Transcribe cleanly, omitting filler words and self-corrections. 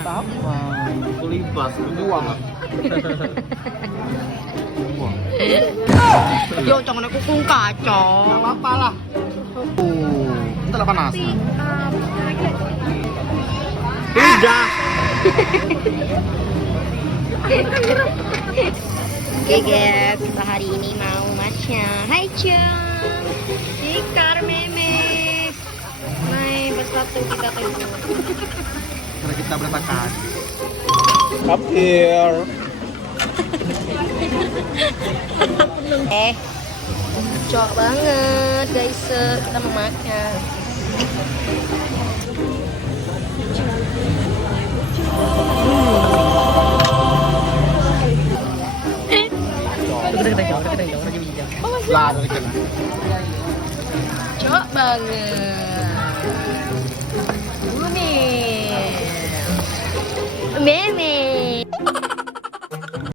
apa? Kulibas, buang. Yo, jangan aku kung kacau. Gak apa-apa lah. Entar panas. Udah. Oke guys, kita hari ini mau matcha. Hai Cang, Ikar Meme. Mai bersatu kita teguh. Karena kita berantakan. Up here. Cocok banget guys, kita mau makan. Lah, dari kena. Cocok banget. Meme.